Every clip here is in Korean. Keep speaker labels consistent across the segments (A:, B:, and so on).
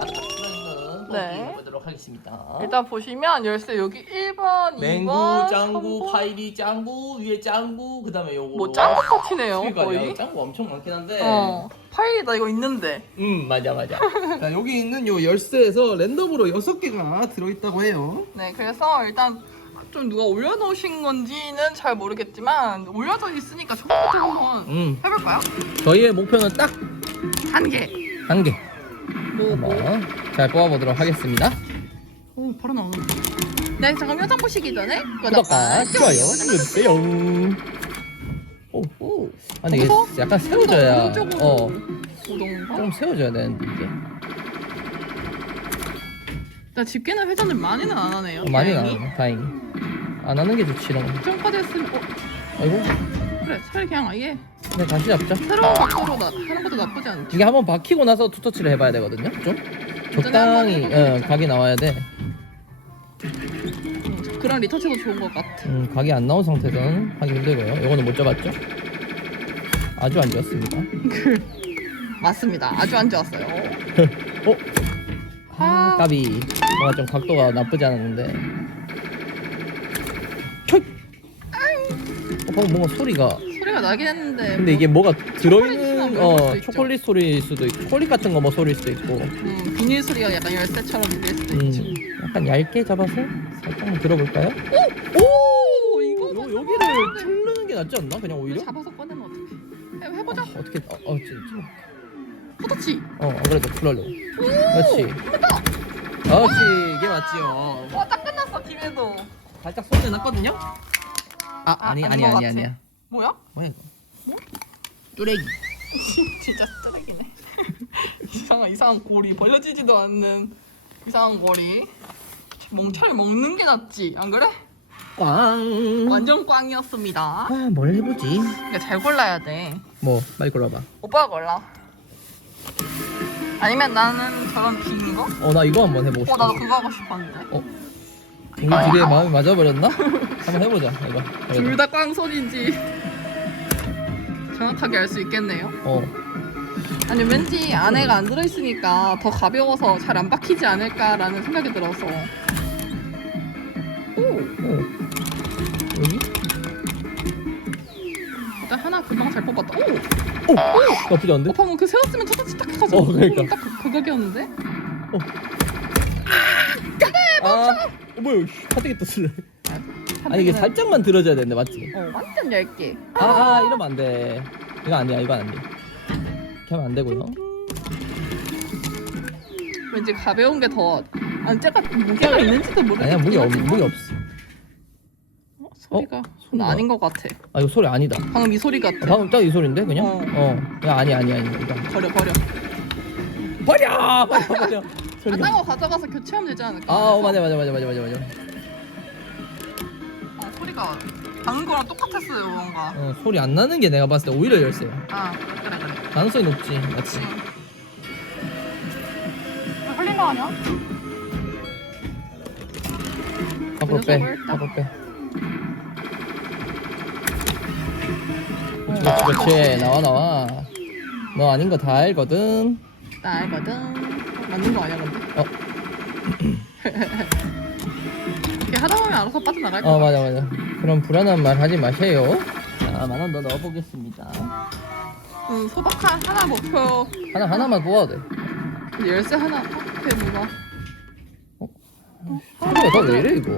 A: 자, 들어있는
B: 네.
A: 네. 보도록 하겠습니다.
B: 일단 보시면 열쇠 여기 1번,
A: 맹구,
B: 2번,
A: 짱구,
B: 3번.
A: 파이리 짱구, 위에 짱구, 그 다음에 요거.
B: 뭐 짱구 파티네요
A: 그러니까
B: 거의.
A: 야, 짱구 엄청 많긴 한데.
B: 어. 파일이 나 이거 있는데.
A: 음, 맞아, 맞아. 자, 여기 있는 요 열쇠에서 랜덤으로 6개가 들어있다고 해요.
B: 네, 그래서 일단 좀 누가 올려놓으신 건지는 잘 모르겠지만 올려져 있으니까 처음부터 한번
A: 음,
B: 해볼까요?
A: 저희의 목표는
B: 딱한한 개.
A: 한번 잘 뽑아보도록 하겠습니다.
B: 오, 바로 나오네. 네, 잠깐 영상 보시기 전에
A: 구독과 좋아요 눌러주세요. 오, 오. 아니 이게
B: 거기서?
A: 약간 세워져야
B: 오른쪽으로
A: 어? 좀 세워져야 되는데 이게
B: 나 집게나 회전을 많이는 안 하네요.
A: 어, 많이. 나네 다행히 안 하는 게 좋지 이런 거.
B: 점까지 했으면 어,
A: 아이고
B: 그래 차라리 그냥 아예
A: 네 다시 잡자.
B: 새로운 각도로 나, 하는 것도 나쁘지 않지.
A: 이게 한번 박히고 나서 투터치를 해봐야 되거든요. 좀 적당히 어, 각이 나와야 돼.
B: 음, 그런 리터치도 좋은 것 같아.
A: 음, 각이 안 나온 상태에서는 하기 힘들고요. 이거는 못 잡았죠? 아주 안 좋았습니다.
B: 맞습니다. 아주 안 좋았어요.
A: 어? 아, 까비. 뭔가 좀 각도가 나쁘지 않았는데. 방금 뭔가 소리가.
B: 소리가 나긴 했는데.
A: 근데 이게
B: 뭐,
A: 뭐가 들어있는,
B: 초콜릿이나 뭐 이런
A: 어,
B: 것도 있죠.
A: 초콜릿 소리일 수도 있고, 초콜릿 같은 거 뭐 소리일 수도 있고.
B: 음, 비닐 소리가 약간 열쇠처럼 들릴 수도 있지.
A: 음, 약간 얇게 잡아서 살짝 한번 들어볼까요?
B: 오, 이거
A: 요, 여기를 뚫는 게 낫지 않나? 그냥 오히려?
B: 잡아서 꺼내면 어떡해? 해, 해보자.
A: 어, 어떻게, 어, 어, 지- 지-
B: 포터치.
A: 어, 안 그래도 쿨하려고. 그렇지. 그렇지, 이게 맞지요.
B: 와, 딱 끝났어, 김에도.
A: 살짝 소리 났거든요? 아, 아니,
B: 아닌
A: 아니,
B: 것
A: 아니,
B: 같아.
A: 아니야.
B: 뭐야?
A: 뭐야, 이거?
B: 뭐?
A: 뚜레기.
B: 진짜 쓰레기네. 이상한 이상한 고리 벌려지지도 않는 이상한 고리. 멍차를 먹는 게 낫지, 안 그래?
A: 꽝.
B: 완전 꽝이었습니다.
A: 아, 뭘 해보지?
B: 그러니까 잘 골라야 돼.
A: 뭐, 빨리 골라봐.
B: 오빠가 골라. 아니면 나는 저런 긴 거?
A: 어, 나 이거 한번 해보고
B: 어,
A: 싶어.
B: 나도 그거 하고 싶었는데.
A: 우 리 둘의 마음이 맞아버렸나? 한번 해보자, 이거.
B: 둘 다 꽝손인지 정확하게 알 수 있겠네요.
A: 어.
B: 아니 왠지 안에가 안 들어있으니까 더 가벼워서 잘 안 박히지 않을까라는 생각이 들어서. 오,
A: 어. 여기?
B: 일단 하나 금방 잘 뽑았다. 오,
A: 오! 나쁘지 않은데?
B: 어 방금 그 세웠으면 터치 딱 해가지고.
A: 어, 그러니까.
B: 딱 그, 그 각이었는데.
A: 아, 어, 뭐야, 씨, 파티기 떴을래. 아니, 이게 살짝만 들어줘야 되는데, 맞지?
B: 어 완전 얇게.
A: 아, 아, 이러면 안 돼. 이거 아니야, 이거 안 돼. 이렇게 하면 안 되고요.
B: 왠지 가벼운 게 더. 아니 쟤가 무게가 있는지도 모르겠어.
A: 아니야, 무게, 없, 무게 없어.
B: 어, 소리가
A: 소리가.
B: 아닌 것 같아.
A: 아, 이거 소리 아니다.
B: 방금 이 소리 같아.
A: 아, 방금 딱 이 소리인데, 그냥?
B: 어.
A: 어. 야, 아니, 아니, 아니. 이거.
B: 버려 버려.
A: 버려! 버려, 버려.
B: 아,
A: 소리가.
B: 딴거 가져가서 교체하면 되지 않을까?
A: 아, 어, 맞아, 맞아, 맞아, 맞아, 맞아, 맞아.
B: 어, 소리가 방금 거랑 똑같았어요 뭔가.
A: 어, 소리 안 나는 게 내가 봤을 때 오히려 열쇠야.
B: 아 그래 그래.
A: 가능성이 높지, 맞지?
B: 왜 흘린 거 아니야?
A: 밖으로
B: 그
A: 빼,
B: 녀석을
A: 밖으로 빼. 그렇지, 그렇지, 그렇지. 나와, 나와. 너 아닌 거 다 알거든.
B: 나 알거든. 맞는 거 아니야 근데?
A: 어.
B: 이렇게 하다 보면 알아서 빠져나갈 거야.
A: 어, 맞아, 맞아. 그럼 불안한 말 하지 마세요. 자, 만원 더 넣어보겠습니다.
B: 음, 소박한 하나 목표.
A: 하나, 하나만 뽑아도 돼.
B: 열쇠 하나 앞에 뭐가
A: 소리가 다왜 이래, 이거?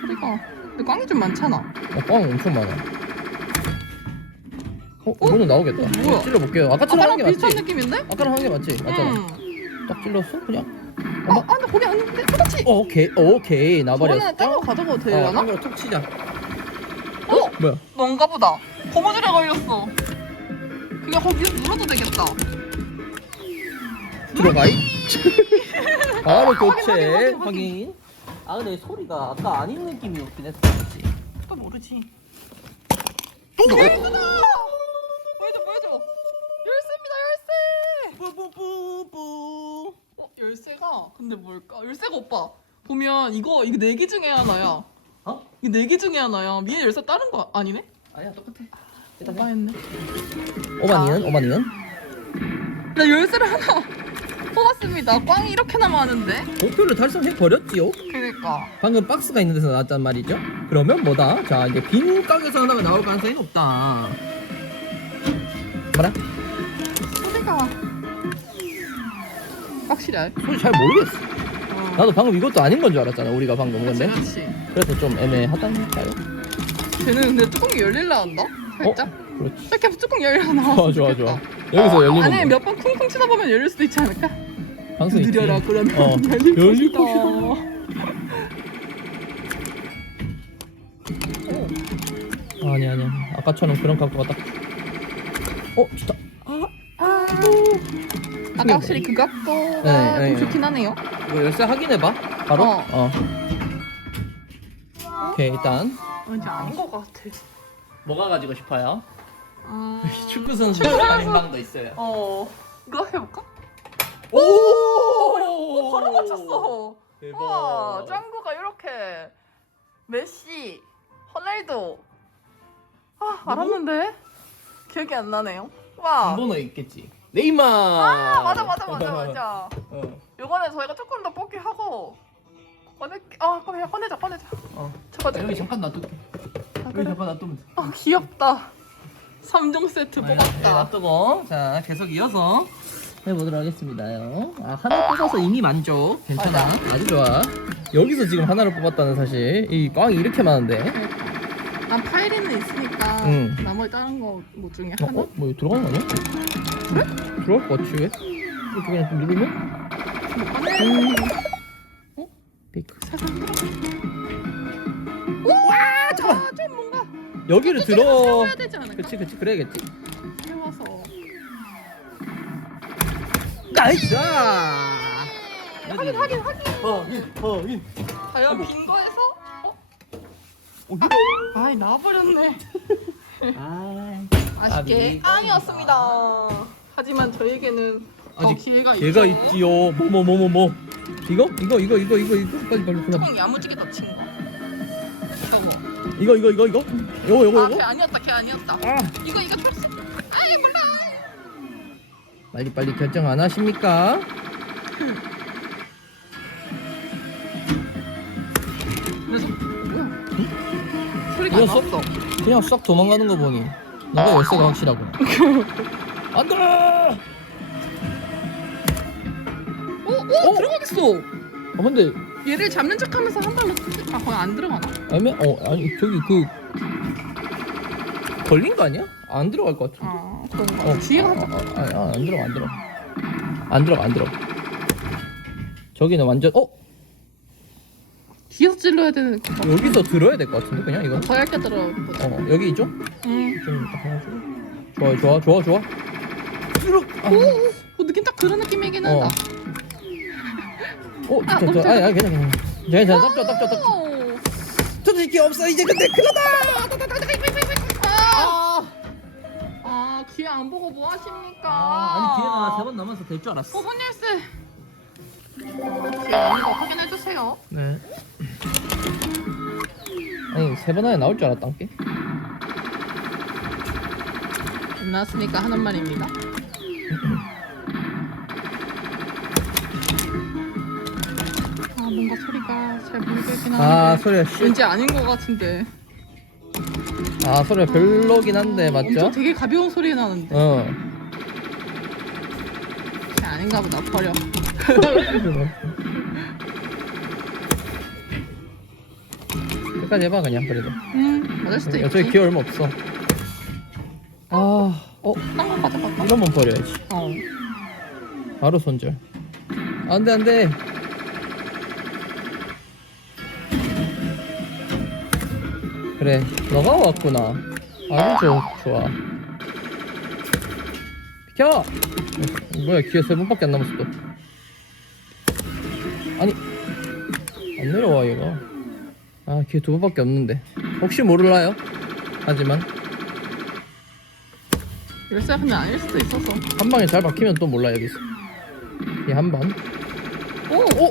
B: 소리가. 근데 꽝이 좀 많잖아.
A: 어, 꽝 엄청 많아. 어, 이거는 나오겠다.
B: 어, 뭐야?
A: 찔러볼게요. 아까처럼 하는
B: 아까랑
A: 게
B: 비슷한
A: 맞지?
B: 느낌인데?
A: 아까랑 하는 게 맞지? 맞잖아.
B: 응.
A: 딱 찔렀어? 그냥?
B: 어, 아, 근데 거기 아닌데? 그렇지.
A: 어, 오케이, 오케이. 나버렸어.
B: 저번에 딴거 가져가도 되려나?
A: 어, 딴거툭 치자.
B: 어?
A: 뭐야?
B: 넌가 보다. 고무줄에 걸렸어. 그냥 거기서 눌러도 되겠다.
A: 들어가이. 바로
B: 확인,
A: 교체.
B: 확인, 확인.
A: 확인. 아, 근데 소리가 아까 아닌 느낌이 없긴 했어. 그치?
B: 또 모르지. 열쇠다! 보여줘, 보여줘. 열쇠입니다, 열쇠.
A: 뿌뿌뿌뿌.
B: 어, 열쇠가 근데 뭘까? 열쇠가 오빠 보면 이거 이거 네 개 중에 하나야.
A: 어?
B: 이거 네 개 중에 하나야. 위에 열쇠 다른 거 아니네?
A: 아니야, 똑같아.
B: 오빠 했네.
A: 오만이는? 오만이는?
B: 나 열쇠를 하나 뽑았습니다. 꽝이 이렇게나 많은데?
A: 목표를 달성해 버렸지요.
B: 그니까.
A: 방금 박스가 있는 데서 나왔단 말이죠. 그러면 뭐다? 자 이제 빈 깡에서 하나가 나올 가능성이 높다. 뭐라?
B: 소리가. 확실히 알.
A: 소리 잘 모르겠어.
B: 어.
A: 나도 방금 이것도 아닌 건 줄 알았잖아. 우리가 방금
B: 그렇지,
A: 근데
B: 그렇지.
A: 그래서 좀 애매하다니까요.
B: 쟤는 근데 뚜껑이 열릴라 한다? 살짝?
A: 그렇지.
B: 이렇게 뚜껑 열려 나와.
A: 좋아 좋아 좋아. 여기서 열리면
B: 안에
A: 뭐.
B: 몇번 쿵쿵 치다 보면 열릴 수도 있지 않을까?
A: 방송 있지.
B: 느려라 그러면
A: 어.
B: 열릴,
A: 열릴
B: 것이다.
A: 어, 아니 아니. 아까처럼 그런 각도가 딱. 어 진짜.
B: 아까 확실히 그 각도가
A: 네, 네,
B: 좀 좋긴 하네요.
A: 이거 열쇠 확인해봐. 바로.
B: 어.
A: 어. 오케이 일단
B: 왠지 아닌 것 같아.
A: 뭐가 가지고 싶어요?
B: 음...
A: 축구 선수
B: 선수.
A: 가림방도 있어요.
B: 어... 이거 해볼까?
A: 오!
B: 오, 바로 맞췄어.
A: 대박.
B: 와, 짱구가 이렇게 메시, 호날두. 아, 알았는데 기억이 안 나네요. 와.
A: 번호 있겠지. 네이마.
B: 아, 맞아, 맞아, 맞아, 맞아.
A: 어.
B: 요번에 저희가 조금 더 뽑기 하고 꺼내, 아, 꺼내, 꺼내자, 꺼내자.
A: 어.
B: 저거
A: 여기 잠깐 놔둘게.
B: 아,
A: 여기
B: 그래.
A: 잠깐 놔두면 돼.
B: 아, 귀엽다. 3종 세트
A: 네,
B: 뽑았다.
A: 놔두고 자 계속 이어서 해보도록 하겠습니다요. 아 하나 뽑아서 이미 만족. 괜찮아.
B: 맞아.
A: 아주 좋아. 여기서 지금 하나를 뽑았다는 사실 이 꽝이 이렇게 많은데.
B: 난 파이리는 있으니까
A: 응.
B: 나머지 다른 거 뭐 중에
A: 어?
B: 하나?
A: 어? 뭐 이거 들어가는 거 아니야? 그래? 들어갈 것 같지 왜? 이렇게 그냥 좀 누르면?
B: 뭐?
A: 음. 어? 베이크.
B: 우와! 저, 좀 뭔가
A: 여기를 들어.
B: 세워야 되지 않을까?
A: 그치 그치 그래야겠지.
B: 세워서
A: 나이스.
B: 확인 확인 확인
A: 허인 허인.
B: 과연 빈 거에서? 어? 아이 나와버렸네
A: 아.
B: 아쉽게
A: 아비.
B: 깡이었습니다 하지만 저에게는 더
A: 아직
B: 기회가 있죠
A: 얘가 있지요. 뭐 뭐 뭐 뭐 뭐. 이거? 이거 이거 이거 이거 이거 빨리 빨리 빨리.
B: 뚜껑 야무지게 닫힌 거 저거
A: 이거 이거 이거 이거. 요거 요거
B: 아 걔
A: 요거.
B: 아니었다 걔 아니었다
A: 아.
B: 이거 이거 쳤어 아이 몰라
A: 빨리 빨리 결정 안 하십니까?
B: 그래서 소리가 안
A: 이거
B: 났어
A: 그냥 싹 도망가는 거 보니 너가 열쇠가 확실하구나. 안 돼.
B: 오! 오!
A: 어?
B: 들어가겠어
A: 어, 근데
B: 얘를 잡는 척하면서 한 발로 아 거의 안 들어가나?
A: 애매 어 아니 저기 그 걸린 거 아니야? 안 들어갈 것 같은데.
B: 아 그런가
A: 어,
B: 뒤에가
A: 아,
B: 살짝
A: 아, 아, 아, 안 들어가 안 들어가 안 들어가 안 들어가 저기는 완전 어
B: 뒤에서 찔러야 되는 어,
A: 여기서 들어야 될 것 같은데 그냥 이거
B: 더 얇게 들어보자
A: 어 여기 있죠?
B: 응.
A: 해가지고 좋아 좋아 좋아 좋아 쭉 아,
B: 오, 오, 오, 느낌 딱 그런 느낌이긴
A: 어.
B: 하다.
A: 어
B: 아,
A: 저
B: 깜짝이야.
A: 아니 아니 괜찮아 괜찮아. 괜찮아. 좋아 딱 좋아
B: 오.
A: 솔직히 없어. 이제 근데 그거다.
B: 아, 아. 기회 안 보고 뭐 하십니까?
A: 아, 아니 기회가 세번 남아서 될 줄 알았어.
B: 5분 열쇠 어, 기회 없는 거 확인해 주세요.
A: 네. 아니 세 번 안에 나올 줄 알았다 게?
B: 안 나왔으니까 하는 말입니다 잘 모르겠긴
A: 아
B: 한데
A: 소리가 씨.
B: 왠지 아닌 것 같은데.
A: 아 소리가 별로긴 한데 맞죠?
B: 엄청 되게 가벼운 소리 나는데.
A: 어.
B: 쟤 아닌가 보다 버려.
A: 끝까지 해봐 그냥 그래도.
B: 음 맞을 수도 있지
A: 어차피 기회 얼마 없어. 아 어?
B: 딴거 가져갈까?
A: 이런 건 버려야지.
B: 어.
A: 바로 손절. 안돼 안돼 그래 너가 왔구나. 아주 좋, 좋아. 비켜! 뭐야 기회 세 번밖에 안 남았어 또. 아니 안 내려와 얘가. 아 기회 두 번밖에 없는데. 혹시 모를라요? 하지만.
B: 열쇠 근데 아닐 수도 있어서.
A: 한 방에 잘 박히면 또 몰라 여기서. 이 한 방.
B: 오!
A: 어?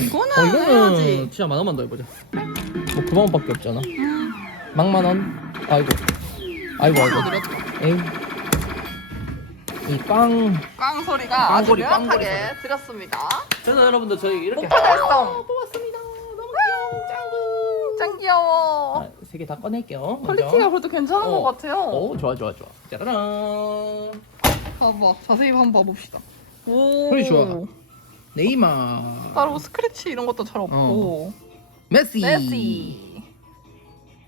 B: 이거는
A: 어 이거는
B: 해야지
A: 진짜 만 원만 더 해보자. 뭐 9만 원밖에 없잖아.
B: 음,
A: 망만 원. 아이고. 아이고
B: 더
A: 아이고. 에이. 이 꽝
B: 꽝 소리가 아주
A: 꽝소리, 꽝소리
B: 명확하게 들렸습니다.
A: 그래서 여러분들 저희 이렇게
B: 목표 달성.
A: 뽑았습니다 너무 귀여운 짱구
B: 짱 귀여워.
A: 세 개 다 꺼낼게요
B: 퀄리티가 그래도 괜찮은
A: 어.
B: 것 같아요.
A: 오 좋아 좋아 좋아 짜라란
B: 봐봐, 자세히 한번 봐봅시다. 오.
A: 퀄리티 좋아. 네이마
B: 따로 스크래치 이런 것도 잘 없고.
A: 메시
B: 메시.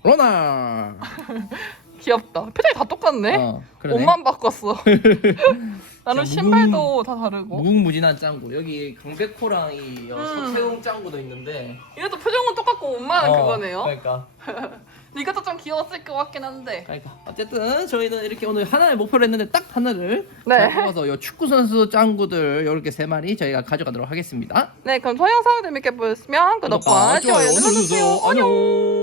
A: 로나
B: 귀엽다. 표정이 다 똑같네.
A: 어, 그러네.
B: 옷만 바꿨어. 나는
A: 진짜
B: 신발도 다 다르고.
A: 무궁무진한 짱구 여기 강백호랑 이 어,
B: 음.
A: 서채웅 짱구도 있는데
B: 이것도 표정은 똑같고 옷만
A: 어,
B: 그거네요.
A: 그러니까
B: 이것도 좀 귀여웠을 것 같긴 한데.
A: 그러니까 어쨌든 저희는 이렇게 오늘 하나의 목표를 했는데 딱 하나를
B: 네.
A: 잘 뽑아서 요 축구 선수 짱구들 이렇게 세 마리 저희가 가져가도록 하겠습니다.
B: 네, 그럼 저희 영상 재밌게 보셨으면 구독과 좋아요 눌러주세요. 안녕.